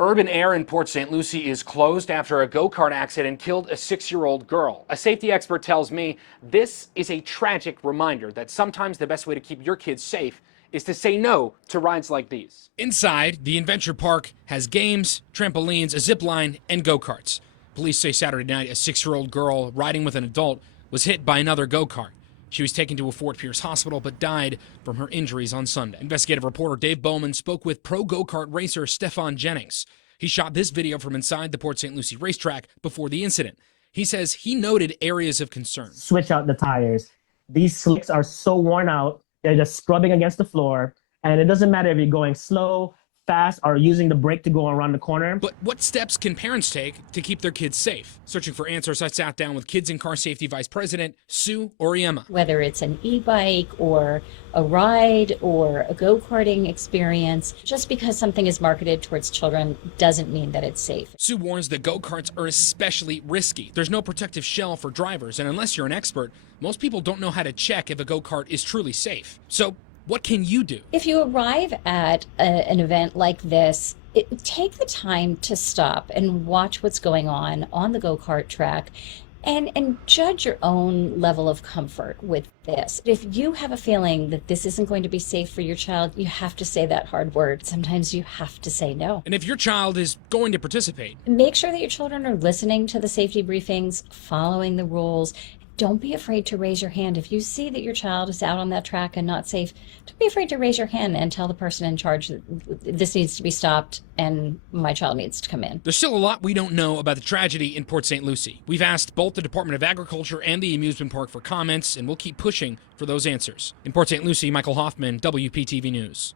Urban Air in Port St. Lucie is closed after a go-kart accident killed a 6-year-old girl. A safety expert tells me this is a tragic reminder that sometimes the best way to keep your kids safe is to say no to rides like these. Inside, the adventure park has games, trampolines, a zip line, and go-karts. Police say Saturday night a 6-year-old girl riding with an adult was hit by another go-kart. She was taken to a Fort Pierce hospital but died from her injuries on Sunday. Investigative reporter Dave Bowman spoke with pro go-kart racer Stefan Jennings. He shot this video from inside the Port St. Lucie racetrack before the incident. He says he noted areas of concern. Switch out the tires. These slicks are so worn out, they're just scrubbing against the floor, and it doesn't matter if you're going slow, fast, or using the brake to go around the corner. But what steps can parents take to keep their kids safe? Searching for answers, I sat down with Kids in Car Safety Vice President Sue Oriema. Whether it's an e-bike or a ride or a go-karting experience, just because something is marketed towards children doesn't mean that it's safe. Sue warns that go-karts are especially risky. There's no protective shell for drivers, and unless you're an expert, most people don't know how to check if a go-kart is truly safe. So what can you do? If you arrive at an event like this, take the time to stop and watch what's going on the go-kart track and judge your own level of comfort with this. If you have a feeling that this isn't going to be safe for your child, you have to say that hard word. Sometimes you have to say no. And if your child is going to participate, make sure that your children are listening to the safety briefings, following the rules. Don't be afraid to raise your hand. If you see that your child is out on that track and not safe, don't be afraid to raise your hand and tell the person in charge that this needs to be stopped and my child needs to come in. There's still a lot we don't know about the tragedy in Port St. Lucie. We've asked both the Department of Agriculture and the amusement park for comments, and we'll keep pushing for those answers. In Port St. Lucie, Michael Hoffman, WPTV News.